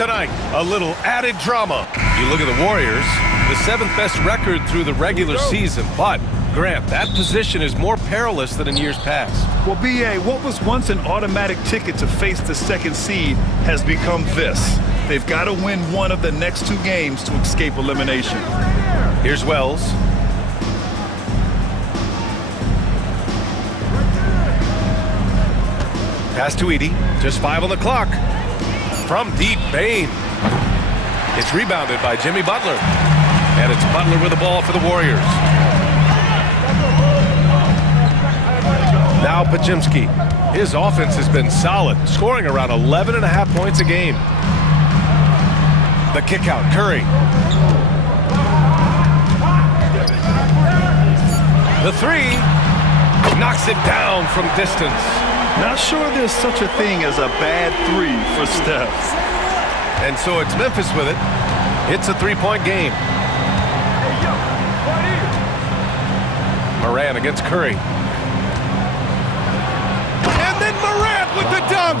tonight, a little added drama. You look at the Warriors, the 7th best record through the regular season, but Grant, that position is more perilous than in years past. Well, B.A., what was once an automatic ticket to face the 2nd seed has become this. They've got to win one of the next 2 games to escape elimination. Here's Wells. Pass to Edey. Just 5 on the clock. From deep, Bain. It's rebounded by Jimmy Butler. And it's Butler with the ball for the Warriors. Now Pajimski. His offense has been solid, scoring around 11.5 points a game. The kick out, Curry. The 3 knocks it down from distance. Not sure there's such a thing as a bad 3 for Steph. And so it's Memphis with it. It's a 3-point game. Morant against Curry. And then Morant with the dunk.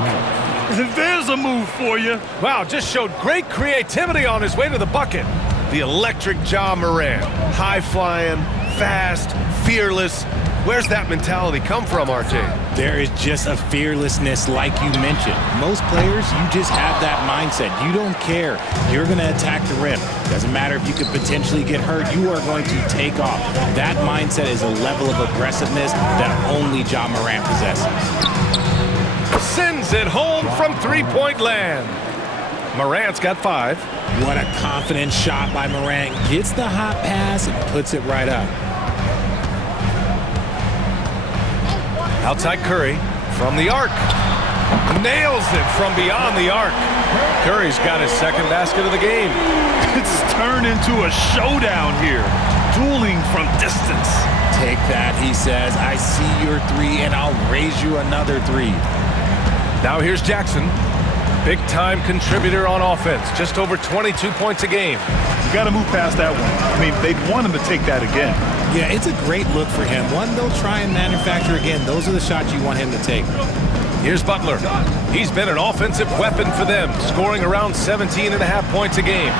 There's a move for you. Wow, just showed great creativity on his way to the bucket. The electric Ja Morant. High-flying, fast, fearless. Where's that mentality come from, RJ? There is just a fearlessness like you mentioned. Most players, you just have that mindset. You don't care. You're going to attack the rim. Doesn't matter if you could potentially get hurt. You are going to take off. That mindset is a level of aggressiveness that only Ja Morant possesses. Sends it home from 3-point land. Morant's got 5. What a confident shot by Morant. Gets the hot pass and puts it right up. Outside Curry from the arc. Nails it from beyond the arc. Curry's got his 2nd basket of the game. It's turned into a showdown here. Dueling from distance. Take that, he says. I see your 3 and I'll raise you another 3. Now here's Jackson. Big-time contributor on offense. Just over 22 points a game. You got to move past that one. I mean, they'd want him to take that again. Yeah, it's a great look for him. One they'll try and manufacture again. Those are the shots you want him to take. Here's Butler. He's been an offensive weapon for them, scoring around 17.5 points a game.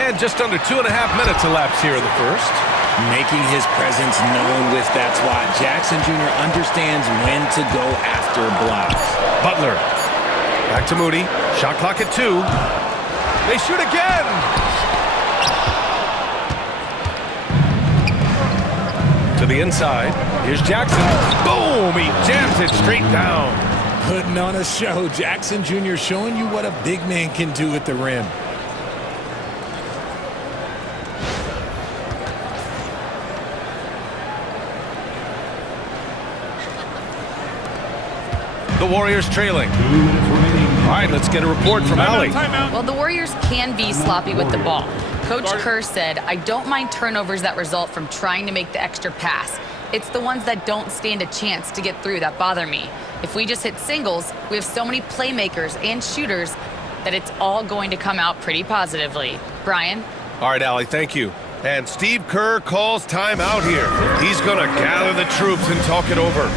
And just under 2.5 minutes elapsed here in the first. Making his presence known with that swat. Jackson Jr. understands when to go after blocks. Butler. Back to Moody. Shot clock at 2. They shoot again. To the inside. Here's Jackson. Boom! He jams it straight down. Putting on a show. Jackson Jr. showing you what a big man can do at the rim. The Warriors trailing. All right, let's get a report from Allie. Well, the Warriors can be sloppy with the ball. Coach Kerr said, I don't mind turnovers that result from trying to make the extra pass. It's the ones that don't stand a chance to get through that bother me. If we just hit singles, we have so many playmakers and shooters that it's all going to come out pretty positively. Brian? All right, Allie, thank you. And Steve Kerr calls timeout here. He's going to gather the troops and talk it over.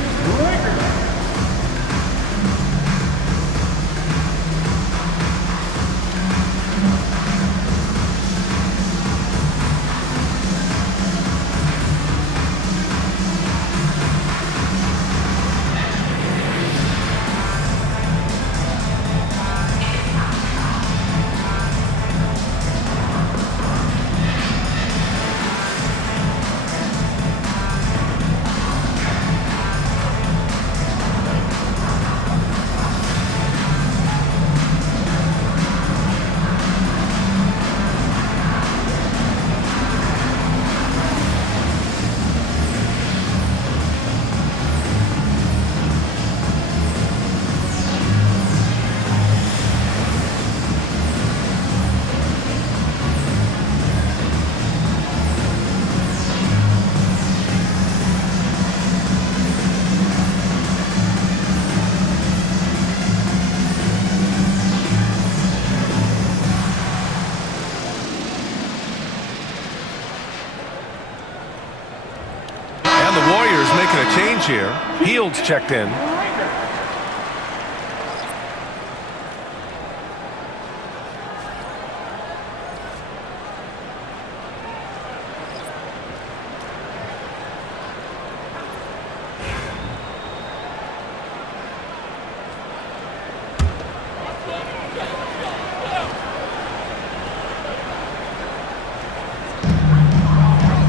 Here. Fields checked in.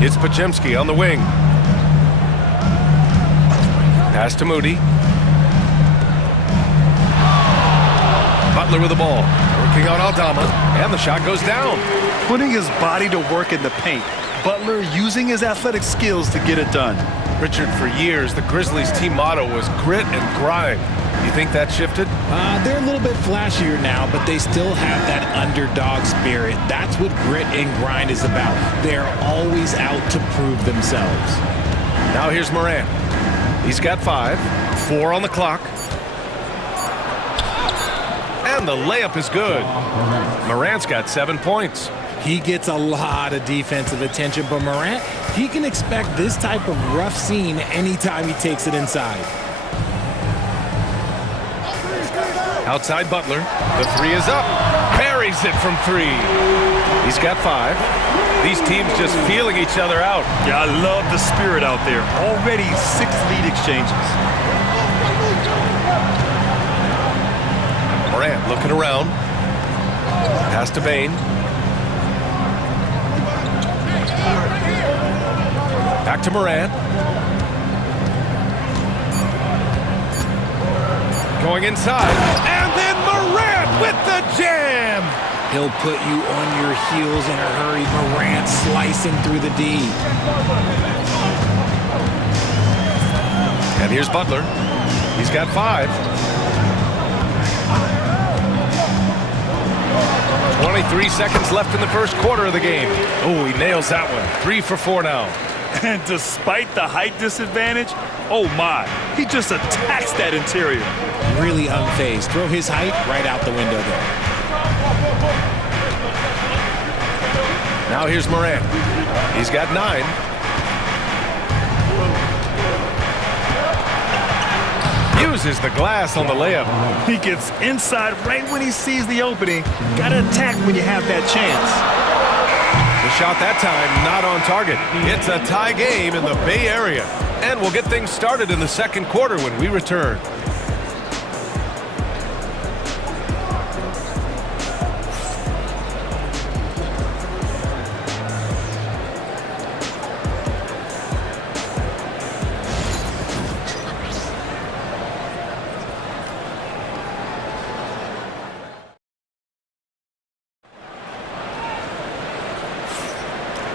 It's Pajemski on the wing. Pass to Moody. Butler with the ball. Working on Aldama. And the shot goes down. Putting his body to work in the paint. Butler using his athletic skills to get it done. Richard, for years, the Grizzlies team motto was grit and grind. You think that shifted? They're a little bit flashier now, but they still have that underdog spirit. That's what grit and grind is about. They're always out to prove themselves. Now here's Morant. He's got 5. 4 on the clock. And the layup is good. Morant's got 7 points. He gets a lot of defensive attention, but Morant, he can expect this type of rough scene anytime he takes it inside. Outside Butler. The 3 is up. Parries it from 3. He's got 5. These teams just feeling each other out. Yeah, I love the spirit out there. Already 6 lead exchanges. Morant looking around. Pass to Bane. Back to Morant. Going inside. And then Morant with the jam. He'll put you on your heels in a hurry. Morant slicing through the D. And here's Butler. He's got 5. 23 seconds left in the first quarter of the game. Oh, he nails that one. 3 for 4 now. And despite the height disadvantage, oh my, he just attacks that interior. Really unfazed. Throw his height right out the window there. Now here's Morant. He's got 9. Uses the glass on the layup. He gets inside right when he sees the opening. Gotta attack when you have that chance. The shot that time not on target. It's a tie game in the Bay Area. And we'll get things started in the second quarter when we return.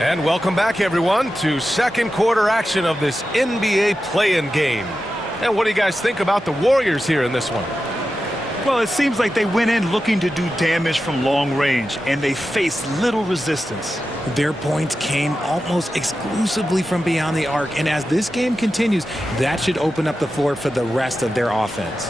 And welcome back, everyone, to second quarter action of this NBA play-in game. And what do you guys think about the Warriors here in this one? Well, it seems like they went in looking to do damage from long range, and they faced little resistance. Their points came almost exclusively from beyond the arc, and as this game continues, that should open up the floor for the rest of their offense.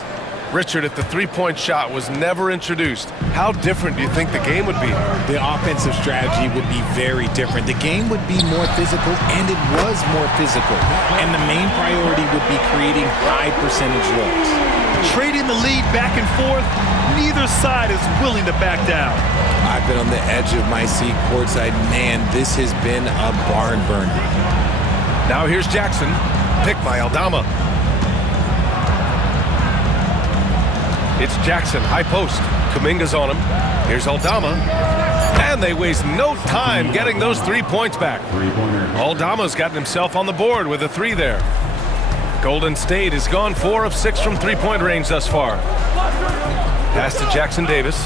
Richard, if the three-point shot was never introduced, how different do you think the game would be? The offensive strategy would be very different. The game would be more physical, and it was more physical. And the main priority would be creating high percentage looks. Trading the lead back and forth, neither side is willing to back down. I've been on the edge of my seat courtside. Man, this has been a barn burner. Now here's Jackson, picked by Aldama. It's Jackson, high post. Kuminga's on him. Here's Aldama. And they waste no time getting those 3 points back. Aldama's gotten himself on the board with a 3 there. Golden State has gone 4 of 6 from three-point range thus far. Pass to Jackson Davis.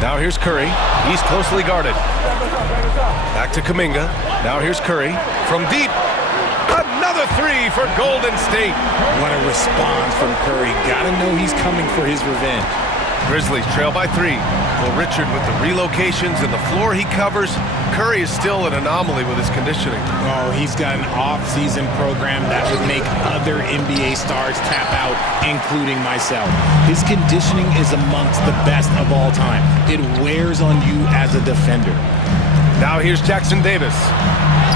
Now here's Curry. He's closely guarded. Back to Kuminga. Now here's Curry. From deep. Another 3 for Golden State. What a response from Curry. Gotta know he's coming for his revenge. Grizzlies trail by 3. Well, Richard, with the relocations and the floor he covers, Curry is still an anomaly with his conditioning. Oh, he's got an off-season program that would make other NBA stars tap out, including myself. His conditioning is amongst the best of all time. It wears on you as a defender. Now here's Jackson Davis.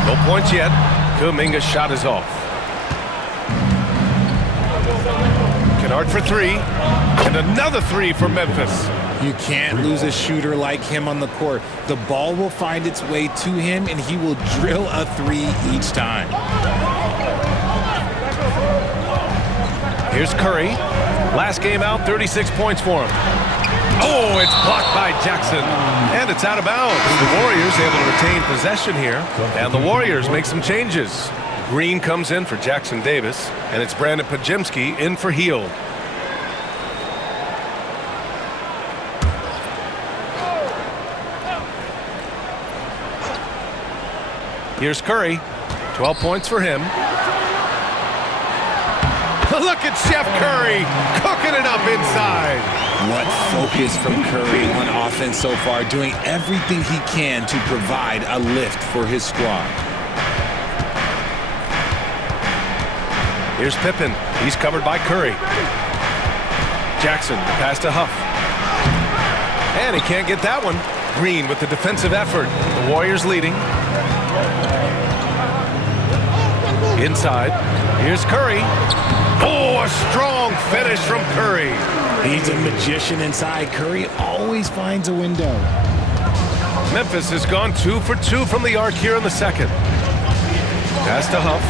No points yet. Kuminga's shot is off. Kennard for 3. And another 3 for Memphis. You can't lose a shooter like him on the court. The ball will find its way to him, and he will drill a 3 each time. Here's Curry. Last game out, 36 points for him. Oh, it's blocked by Jackson. And it's out of bounds. The Warriors able to retain possession here. And the Warriors make some changes. Green comes in for Jackson Davis. And it's Brandon Pajemski in for Hield. Here's Curry. 12 points for him. Look at Chef Curry cooking it up inside. What focus from Curry on offense so far, doing everything he can to provide a lift for his squad. Here's Pippen. He's covered by Curry. Jackson, the pass to Huff. And he can't get that one. Green with the defensive effort. The Warriors leading. Inside. Here's Curry. Oh, a strong finish from Curry. He's a magician inside. Curry always finds a window. Memphis has gone 2 for 2 from the arc here in the second. Pass to Huff.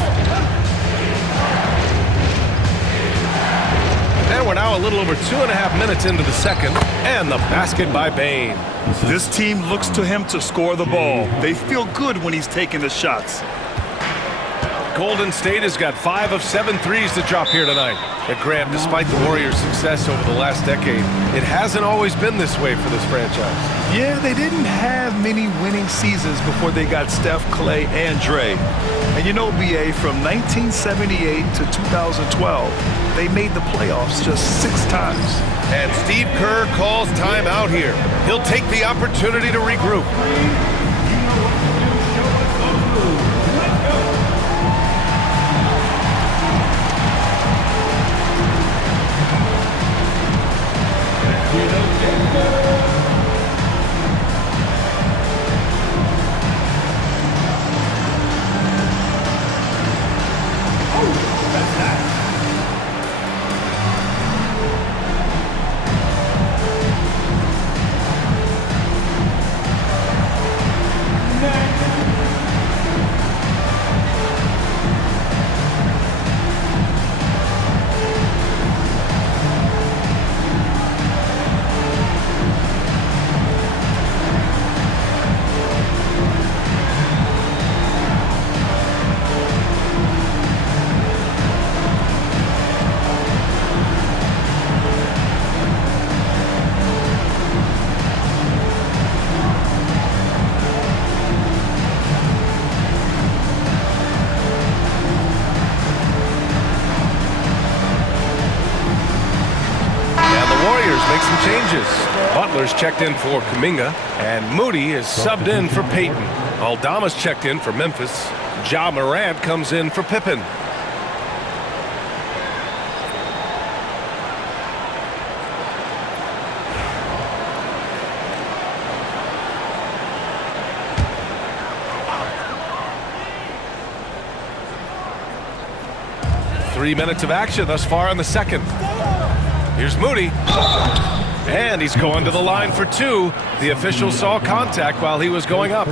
And we're now a little over 2.5 minutes into the second. And the basket by Bane. This team looks to him to score the ball. They feel good when he's taking the shots. Golden State has got 5 of 7 threes to drop here tonight. But Grant, despite the Warriors' success over the last decade, it hasn't always been this way for this franchise. Yeah, they didn't have many winning seasons before they got Steph, Clay, and Dre. And you know, BA, from 1978 to 2012, they made the playoffs just 6 times. And Steve Kerr calls timeout here. He'll take the opportunity to regroup. Make some changes. Butler's checked in for Kuminga, and Moody is subbed in for Payton. Aldama's checked in for Memphis. Ja Morant comes in for Pippen. Three minutes of action thus far in the second. Here's Moody. And he's going to the line for 2. The official saw contact while he was going up.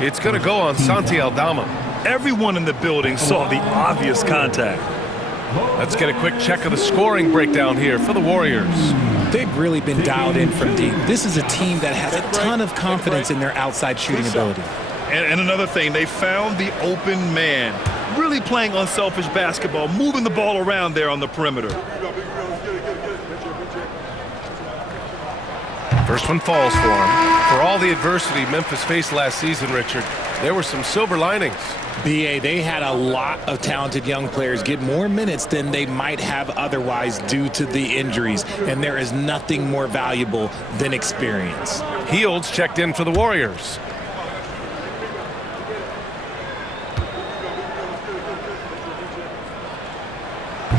It's going to go on Santi Aldama. Everyone in the building saw the obvious contact. Let's get a quick check of the scoring breakdown here for the Warriors. They've really been dialed in from deep. This is a team that has a ton of confidence in their outside shooting ability. And another thing, they found the open man. Really playing unselfish basketball, moving the ball around there on the perimeter. First one falls for him. For all the adversity Memphis faced last season, Richard, there were some silver linings. BA, they had a lot of talented young players get more minutes than they might have otherwise due to the injuries, and there is nothing more valuable than experience. Hield's checked in for the Warriors.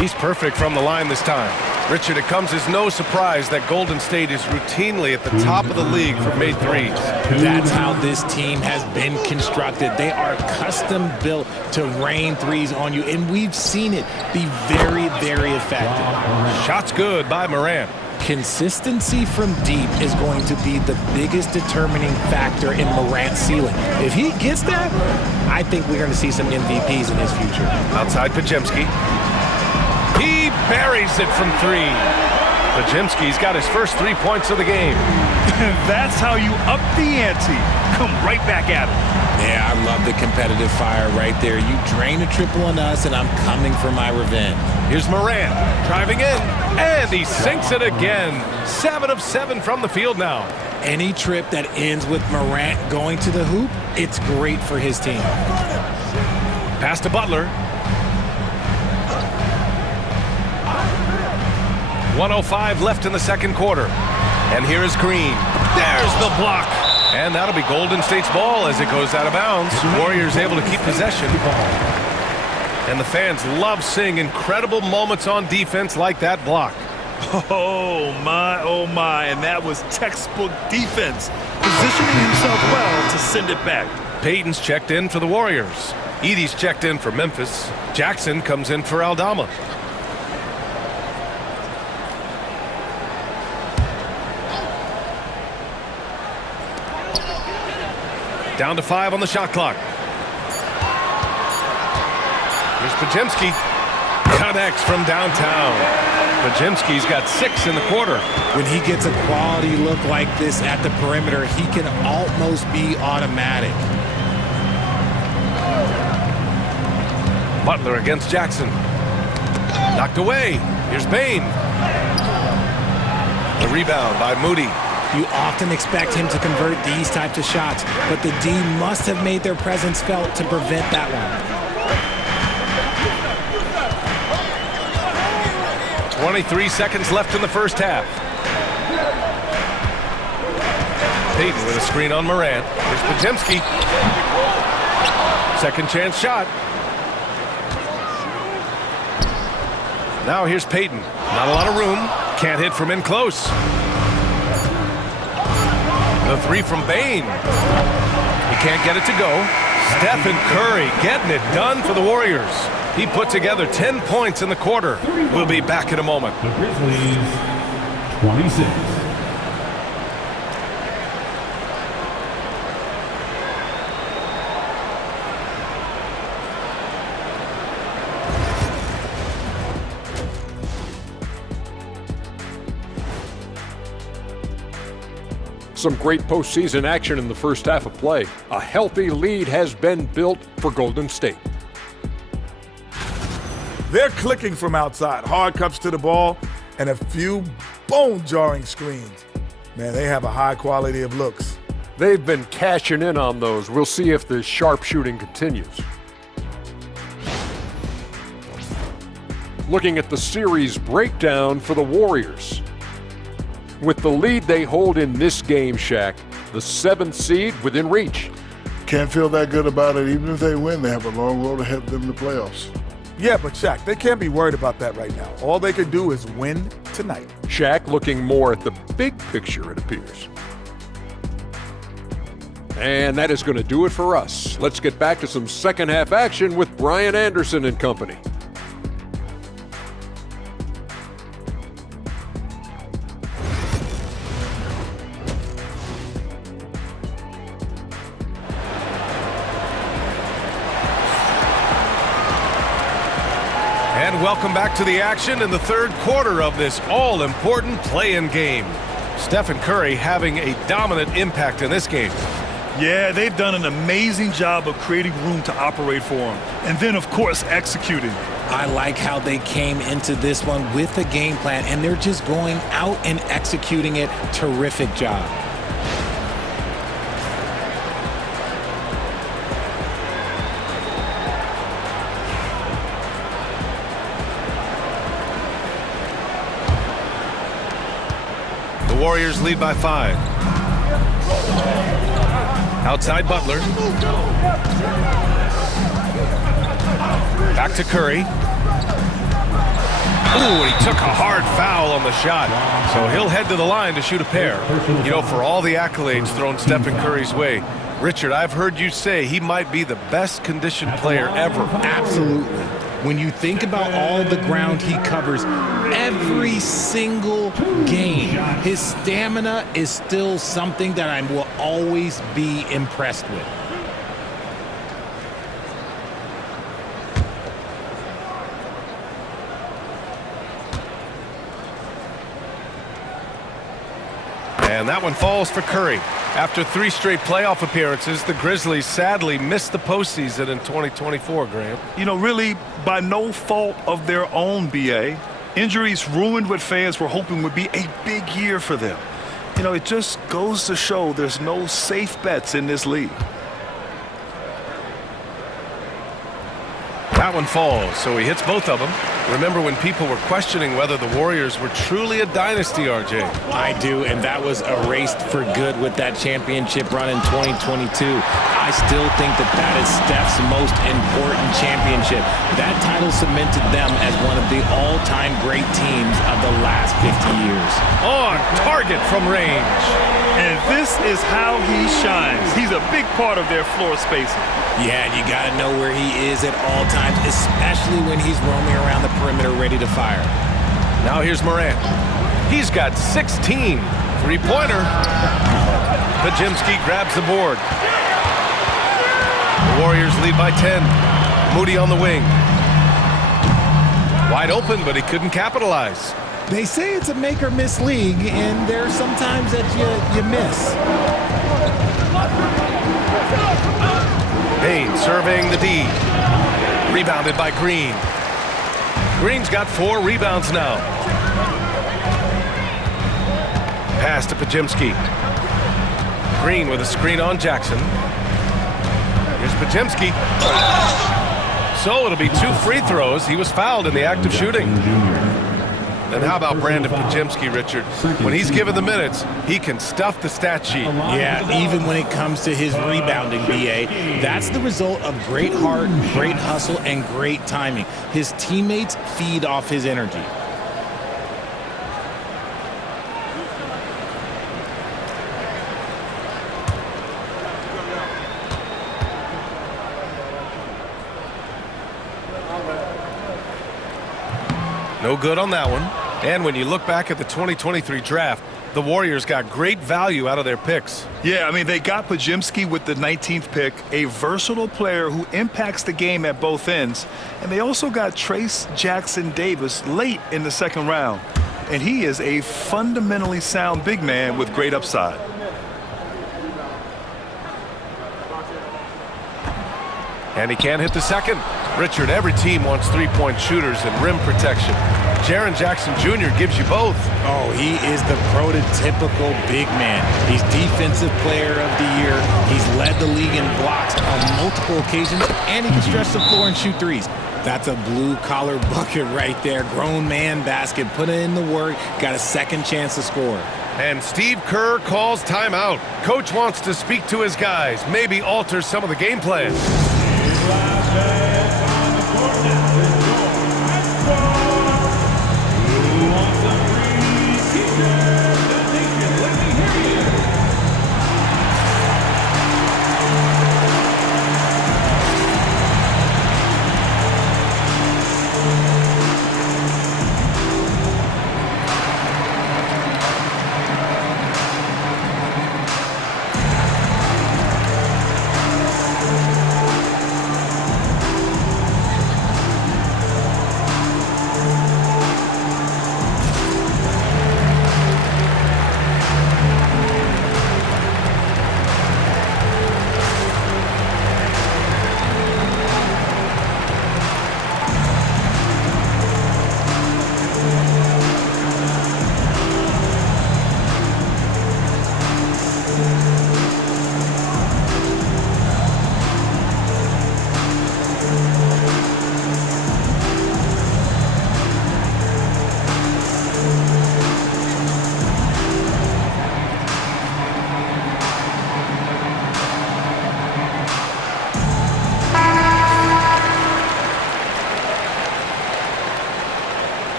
He's perfect from the line this time. Richard, it comes as no surprise that Golden State is routinely at the top of the league for made threes. That's how this team has been constructed. They are custom built to rain threes on you, and we've seen it be very, very effective. Shots good by Morant. Consistency from deep is going to be the biggest determining factor in Morant's ceiling. If he gets that, I think we're going to see some MVPs in his future. Outside Pajemski. He buries it from 3. Pajimski's got his first 3 points of the game. That's how you up the ante. Come right back at him. Yeah, I love the competitive fire right there. You drain a triple on us, and I'm coming for my revenge. Here's Morant driving in, and he sinks it again. 7 of 7 from the field now. Any trip that ends with Morant going to the hoop, it's great for his team. Pass to Butler. 1:05 left in the second quarter. And here is Green. There's the block. And that'll be Golden State's ball as it goes out of bounds. Warriors able to keep possession. And the fans love seeing incredible moments on defense like that block. Oh, my. And that was textbook defense. Positioning himself well to send it back. Payton's checked in for the Warriors. Edey's checked in for Memphis. Jackson comes in for Aldama. Down to 5 on the shot clock. Here's Pajimski. Connects from downtown. Pajimski's got 6 in the quarter. When he gets a quality look like this at the perimeter, he can almost be automatic. Butler against Jackson. Knocked away. Here's Bane. The rebound by Moody. You often expect him to convert these types of shots, but the D must have made their presence felt to prevent that one. 23 seconds left in the first half. Payton with a screen on Morant. Here's Pajimski. Second chance shot. Now here's Payton. Not a lot of room. Can't hit from in close. The 3 from Bane. He can't get it to go. Stephen Curry getting it done for the Warriors. He put together 10 points in the quarter. We'll be back in a moment. The Grizzlies, 26. Some great postseason action in the first half of play. A healthy lead has been built for Golden State. They're clicking from outside, hard cuts to the ball, and a few bone-jarring screens. Man, they have a high quality of looks. They've been cashing in on those. We'll see if the sharp shooting continues. Looking at the series breakdown for the Warriors. With the lead they hold in this game, Shaq, the 7th seed within reach. Can't feel that good about it. Even if they win, they have a long road ahead of them in the playoffs. Yeah, but Shaq, they can't be worried about that right now. All they can do is win tonight. Shaq looking more at the big picture, it appears. And that is going to do it for us. Let's get back to some second half action with Brian Anderson and company. And welcome back to the action in the third quarter of this all-important play-in game. Stephen Curry having a dominant impact in this game. Yeah, they've done an amazing job of creating room to operate for him. And then, of course, executing. I like how they came into this one with a game plan, and they're just going out and executing it. Terrific job. The Warriors lead by 5. Outside Butler. Back to Curry. Ooh, he took a hard foul on the shot. So he'll head to the line to shoot a pair. You know, for all the accolades thrown Stephen Curry's way, Richard, I've heard you say he might be the best conditioned player ever. Absolutely. When you think about all the ground he covers every single game, his stamina is still something that I will always be impressed with. And that one falls for Curry. After 3 straight playoff appearances, the Grizzlies sadly missed the postseason in 2024, Graham. You know, really by no fault of their own, B.A. Injuries ruined what fans were hoping would be a big year for them. You know, it just goes to show there's no safe bets in this league. That one falls, so he hits both of them. Remember when people were questioning whether the Warriors were truly a dynasty, RJ? I do, and that was erased for good with that championship run in 2022. I still think that is Steph's most important championship. That title cemented them as one of the all-time great teams of the last 50 years. On target from range. And this is how he shines. He's a big part of their floor spacing. Yeah, and you got to know where he is at all times, especially when he's roaming around the perimeter ready to fire. Now here's Morant. He's got 16. Three-pointer. Pajimski grabs the board. The Warriors lead by 10. Moody on the wing. Wide open, but he couldn't capitalize. They say it's a make-or-miss league, and there's sometimes that you miss. Payne surveying the D. Rebounded by Green. Green's got 4 rebounds now. Pass to Pajimski. Green with a screen on Jackson. Here's Pajimski. So it'll be 2 free throws. He was fouled in the act of shooting. And how about Brandon Pajimski, Richard? When he's given the minutes, he can stuff the stat sheet. Yeah, even when it comes to his rebounding, B.A., that's the result of great heart, great hustle, and great timing. His teammates feed off his energy. No good on that one. And when you look back at the 2023 draft, the Warriors got great value out of their picks. Yeah, I mean, they got Pajimski with the 19th pick, a versatile player who impacts the game at both ends. And they also got Trace Jackson Davis late in the 2nd round. And he is a fundamentally sound big man with great upside. And he can't hit the second. Richard, every team wants 3-point shooters and rim protection. Jaren Jackson Jr. gives you both. Oh, he is the prototypical big man. He's Defensive Player of the Year. He's led the league in blocks on multiple occasions, and he can stretch the floor and shoot threes. That's a blue-collar bucket right there. Grown man basket. Put in the work. Got a second chance to score. And Steve Kerr calls timeout. Coach wants to speak to his guys, maybe alter some of the game plan.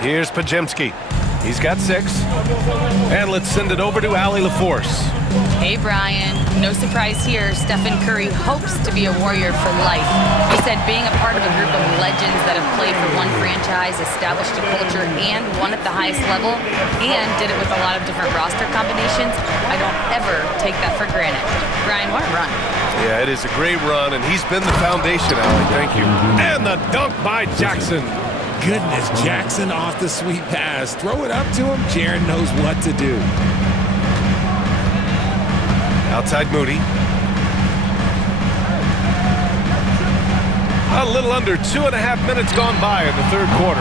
Here's Pajemski. He's got 6. And let's send it over to Allie LaForce. Hey, Brian. No surprise here. Stephen Curry hopes to be a Warrior for life. He said being a part of a group of legends that have played for one franchise, established a culture, and won at the highest level, and did it with a lot of different roster combinations, I don't ever take that for granted. Brian, what a run. Yeah, it is a great run, and he's been the foundation, Allie. Thank you. And the dunk by Jackson. Goodness, Jackson off the sweet pass. Throw it up to him. Jaren knows what to do. Outside Moody. A little under 2.5 minutes gone by in the third quarter.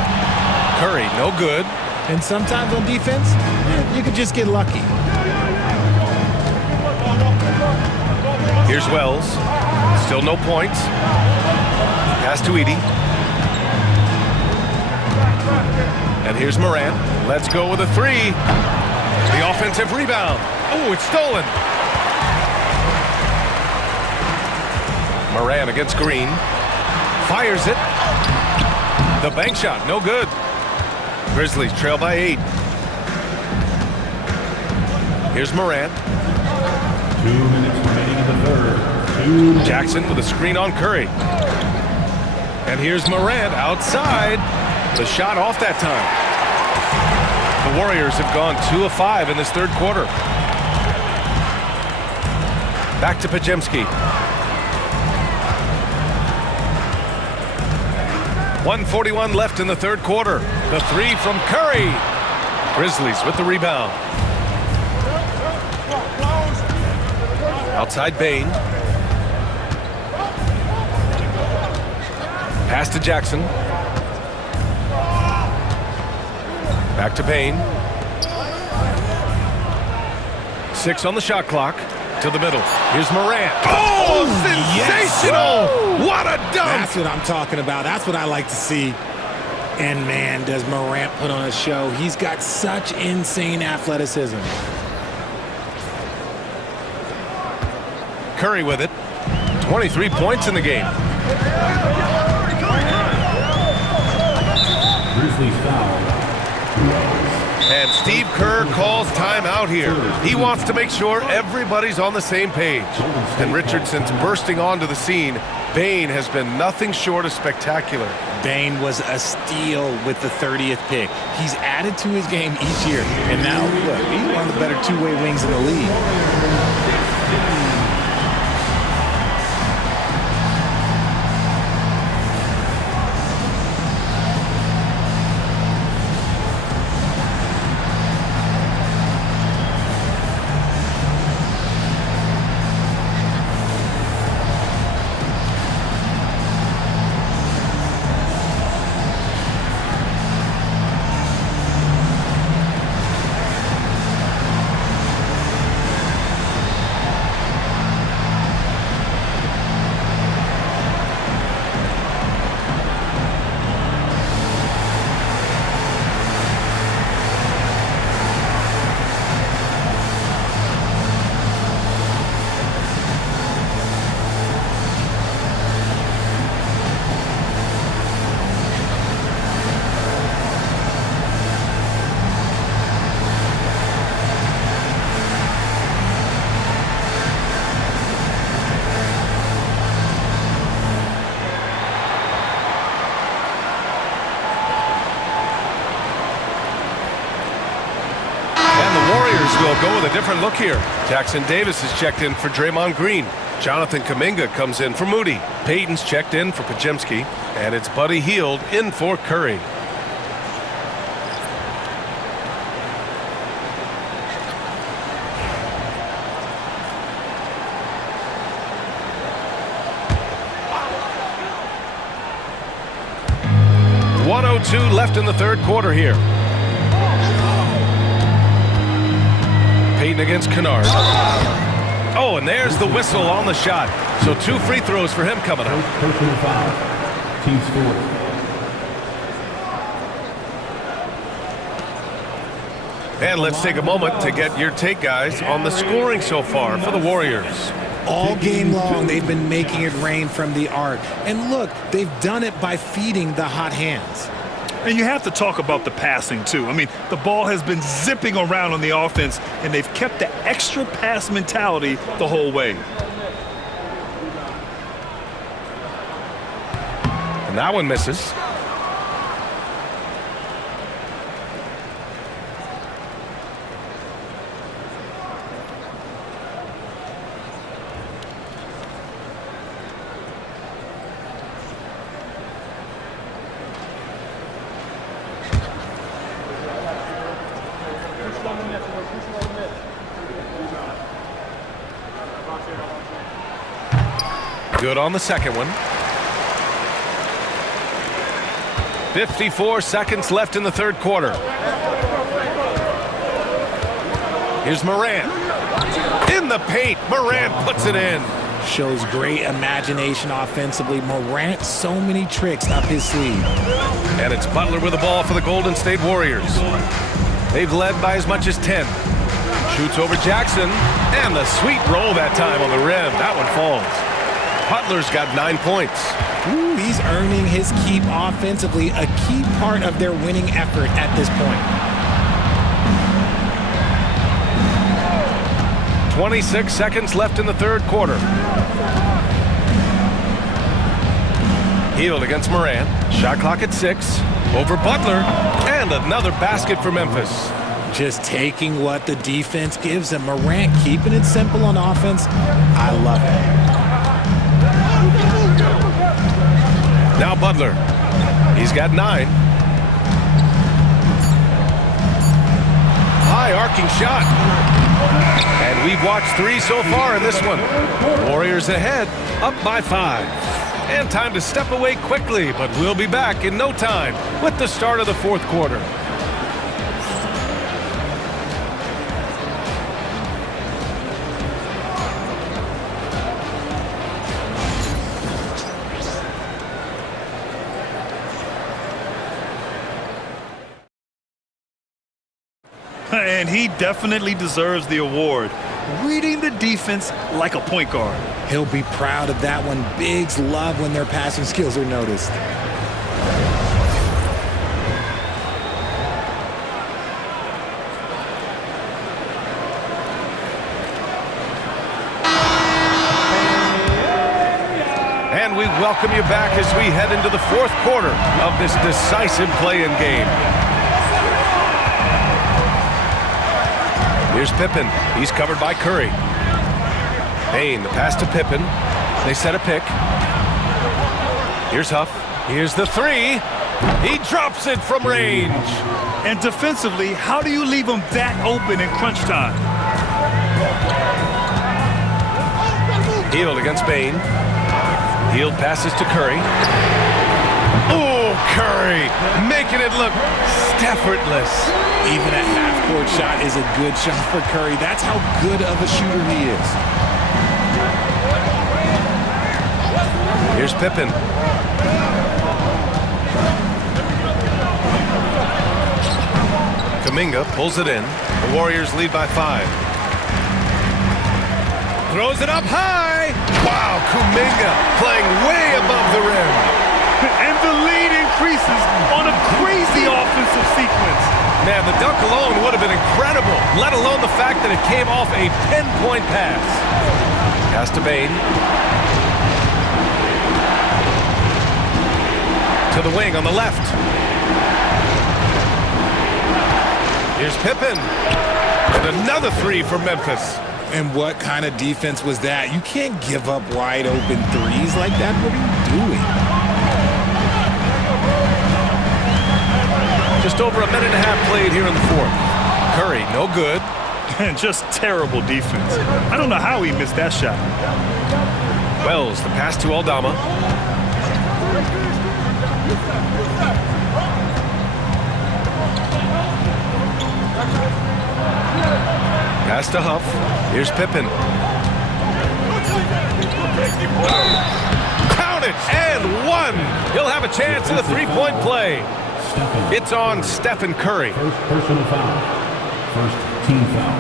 Curry, no good. And sometimes on defense, you can just get lucky. Here's Wells. Still no points. Pass to Edey. And here's Morant. Let's go with a 3. The offensive rebound. Oh, it's stolen. Morant against Green. Fires it. The bank shot, no good. Grizzlies trail by 8. Here's Morant. 2 minutes remaining in the third. Jackson with a screen on Curry. And here's Morant outside. The shot off that time. The Warriors have gone 2 of 5 in this third quarter. Back to Pajemski. 1:41 left in the third quarter. The 3 from Curry. Grizzlies with the rebound. Outside Bane. Pass to Jackson. Back to Bane. 6 on the shot clock. To the middle. Here's Morant. Oh, sensational! Yes. What a dunk! That's what I'm talking about. That's what I like to see. And man, does Morant put on a show. He's got such insane athleticism. Curry with it. 23 points in the game. Grizzlies foul. And Steve Kerr calls timeout here. He wants to make sure everybody's on the same page. And Richardson's bursting onto the scene. Bane has been nothing short of spectacular. Bane was a steal with the 30th pick. He's added to his game each year. And now, look, he's one of the better two-way wings in the league. Will go with a different look here. Jackson Davis is checked in for Draymond Green. Jonathan Kuminga comes in for Moody. Payton's checked in for Pajemski. And it's Buddy Hield in for Curry. .102 left in the third quarter here. Payton against Kennard. Oh, and there's the whistle on the shot. So 2 free throws for him coming up. Personal foul. Team score. And let's take a moment to get your take, guys, on the scoring so far for the Warriors. All game long, they've been making it rain from the arc. And look, they've done it by feeding the hot hands. And you have to talk about the passing, too. I mean, the ball has been zipping around on the offense, and they've kept the extra pass mentality the whole way. And that one misses. Good on the second one. 54 seconds left in the third quarter. Here's Morant. In the paint, Morant puts it in. Shows great imagination offensively. Morant, so many tricks up his sleeve. And it's Butler with the ball for the Golden State Warriors. They've led by as much as 10. Shoots over Jackson, and the sweet roll that time on the rim. That one falls. Butler's got 9 points. Ooh, he's earning his keep offensively, a key part of their winning effort at this point. 26 seconds left in the third quarter. Hield against Morant. Shot clock at 6. Over Butler, and another basket for Memphis. Just taking what the defense gives him. Morant keeping it simple on offense. I love it. Now Butler. He's got 9. High arcing shot. And we've watched 3 so far in this one. Warriors ahead, up by 5. And time to step away quickly, but we'll be back in no time with the start of the fourth quarter. And he definitely deserves the award. Reading the defense like a point guard. He'll be proud of that one. Bigs love when their passing skills are noticed. And we welcome you back as we head into the fourth quarter of this decisive play-in game. Here's Pippen. He's covered by Curry. Payne, the pass to Pippen. They set a pick. Here's Huff. Here's the 3. He drops it from range. And defensively, how do you leave him that open in crunch time? Hield against Payne. Hield passes to Curry. Oh, Curry making it look effortless. Even a half-court shot is a good shot for Curry. That's how good of a shooter he is. Here's Pippen. Kuminga pulls it in. The Warriors lead by 5. Throws it up high. Wow, Kuminga playing way above the rim. And the lead increases on a crazy offensive sequence. Man, the dunk alone would have been incredible, let alone the fact that it came off a 10-point pass. Pass to Payne. To the wing on the left. Here's Pippen. And another 3 for Memphis. And what kind of defense was that? You can't give up wide open threes like that. What are you doing? Just over a minute and a half played here in the fourth. Curry, no good. And just terrible defense. I don't know how he missed that shot. Wells, the pass to Aldama. Pass to Huff. Here's Pippen. Count it! And 1! He'll have a chance in the three-point play. It's on Stephen Curry. First personal foul. First team foul.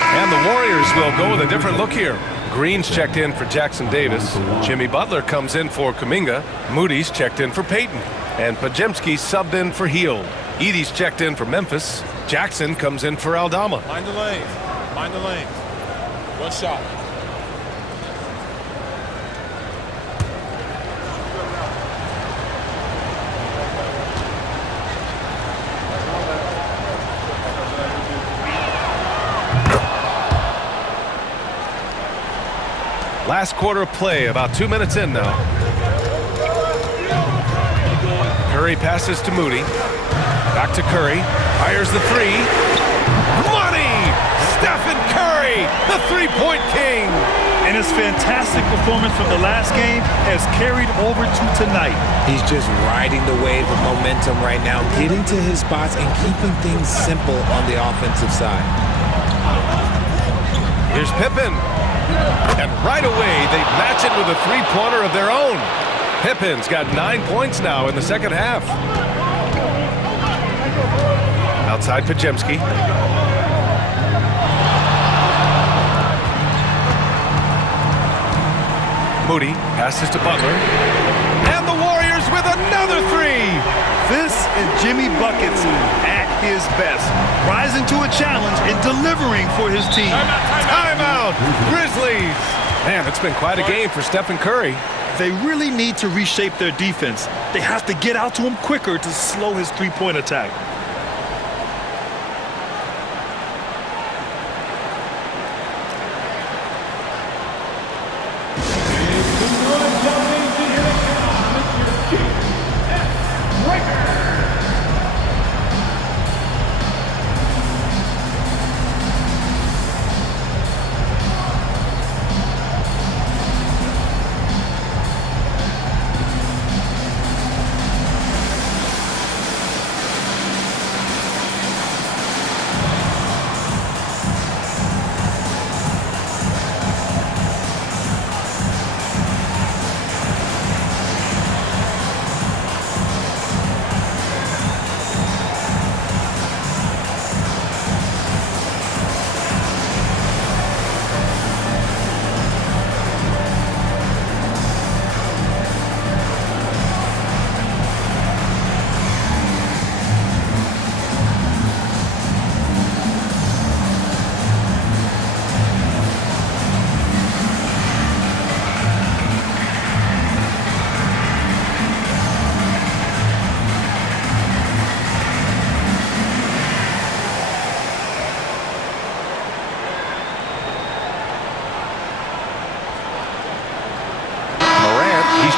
And the Warriors will go with a different look here. Green's checked in for Jackson Davis. Jimmy Butler comes in for Kuminga. Moody's checked in for Payton. And Pajemski subbed in for Heald. Edey's checked in for Memphis. Jackson comes in for Aldama. Mind the lanes. Mind the lanes. One shot. Last quarter of play, about 2 minutes in now. Curry passes to Moody. Back to Curry. Fires the three. Money! Stephen Curry, the three-point king. And his fantastic performance from the last game has carried over to tonight. He's just riding the wave of momentum right now, getting to his spots and keeping things simple on the offensive side. Here's Pippen. And right away, they match it with a three-pointer of their own. Pippen's got 9 points now in the second half. Outside Pajemski. Moody passes to Butler. And the Warriors with another three. This is Jimmy Buckets at his best, rising to a challenge and delivering for his team. Timeout, Grizzlies. Man, it's been quite a game for Stephen Curry. They really need to reshape their defense. They have to get out to him quicker to slow his three-point attack.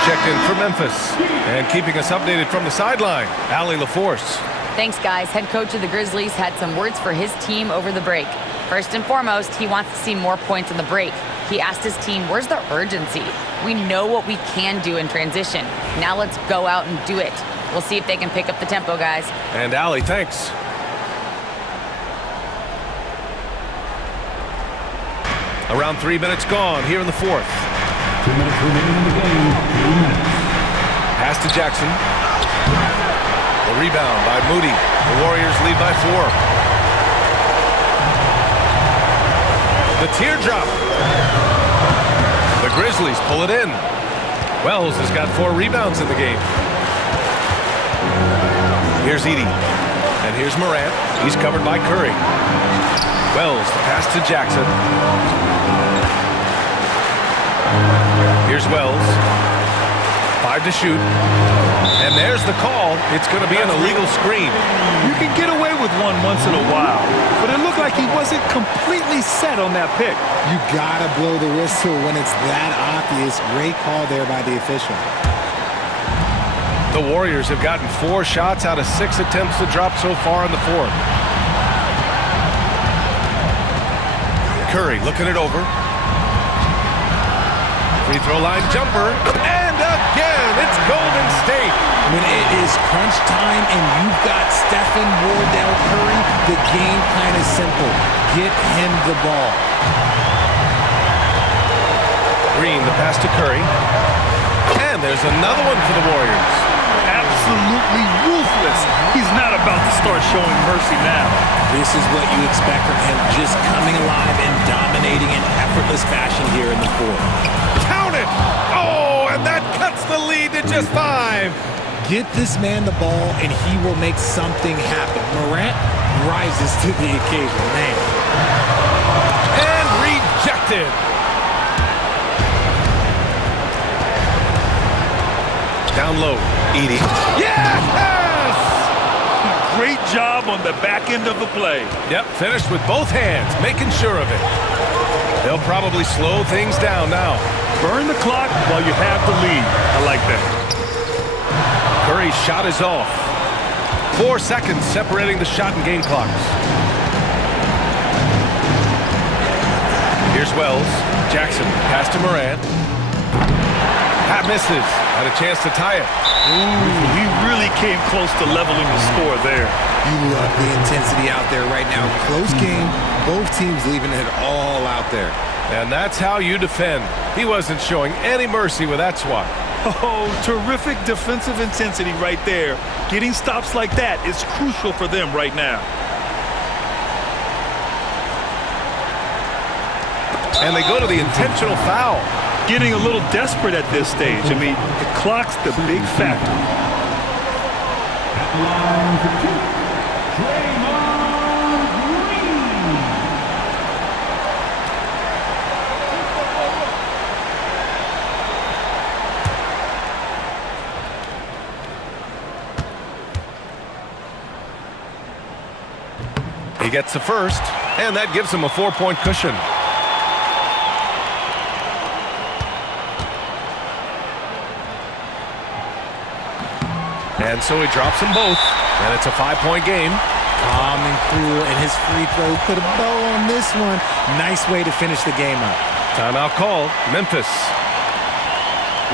Checked in for Memphis. And keeping us updated from the sideline, Allie LaForce. Thanks, guys. Head coach of the Grizzlies had some words for his team over the break. First and foremost, he wants to see more points on the break. He asked his team, where's the urgency? We know what we can do in transition. Now let's go out and do it. We'll see if they can pick up the tempo, guys. And Allie, thanks. Around 3 minutes gone here in the fourth. 2 minutes remaining in the game. 2 minutes. Pass to Jackson. The rebound by Moody. The Warriors lead by 4. The teardrop. The Grizzlies pull it in. Wells has got 4 rebounds in the game. Here's Edey. And here's Morant. He's covered by Curry. Wells, the pass to Jackson. Here's Wells. 5 to shoot. And there's the call. It's going to be an illegal screen. You can get away with one once in a while, but it looked like he wasn't completely set on that pick. You gotta blow the whistle when it's that obvious. Great call there by the official. The Warriors have gotten 4 shots out of 6 attempts to drop so far in the fourth. Curry looking it over. Free throw line jumper, and again, it's Golden State. When it is crunch time and you've got Stephen Wardell Curry, the game plan is simple. Get him the ball. Green, the pass to Curry. And there's another one for the Warriors. Absolutely ruthless. He's not about to start showing mercy now. This is what you expect from him, just coming alive and dominating in effortless fashion here in the fourth. Count it! Oh, and that cuts the lead to just 5. Get this man the ball, and he will make something happen. Morant rises to the occasion, man. And rejected. Down low, Edie. Yes! Great job on the back end of the play. Yep, finished with both hands, making sure of it. They'll probably slow things down now. Burn the clock while you have the lead. I like that. Curry's shot is off. 4 seconds separating the shot and game clocks. Here's Wells. Jackson, pass to Morant. Pat misses. Had a chance to tie it. Ooh, he really came close to leveling the score there. You love the intensity out there right now. Close game. Both teams leaving it all out there. And that's how you defend. He wasn't showing any mercy with that swat. Oh, terrific defensive intensity right there. Getting stops like that is crucial for them right now. And they go to the intentional foul. Getting a little desperate at this stage. I mean, the clock's the big factor. He gets the first, and that gives him a 4-point cushion. And so he drops them both, and it's a 5-point game. Calm and cool, and his free throw put a bow on this one. Nice way to finish the game up. Timeout called, Memphis.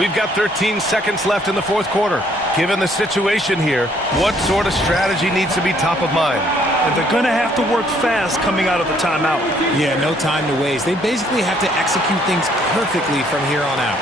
We've got 13 seconds left in the fourth quarter. Given the situation here, what sort of strategy needs to be top of mind? And they're going to have to work fast coming out of the timeout. Yeah, no time to waste. They basically have to execute things perfectly from here on out.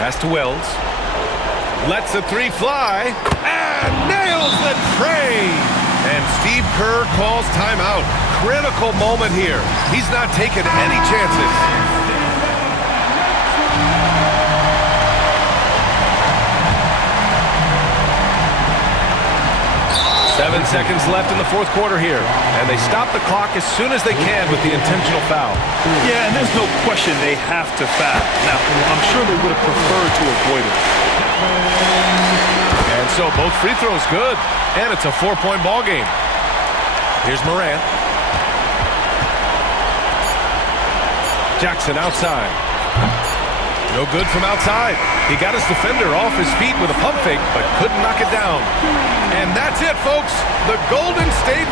Pass to Wells. Lets the three fly. And nails the tray. And Steve Kerr calls timeout. Critical moment here. He's not taking any chances. Seven seconds left in the fourth quarter here. And they stop the clock as soon as they can with the intentional foul. Yeah, and there's no question they have to foul. Now, I'm sure they would have preferred to avoid it. And so both free throws good. And it's a 4-point ball game. Here's Morant. Jackson outside. No good from outside. He got his defender off his feet with a pump fake, but couldn't knock it down. And that's it, folks. The Golden State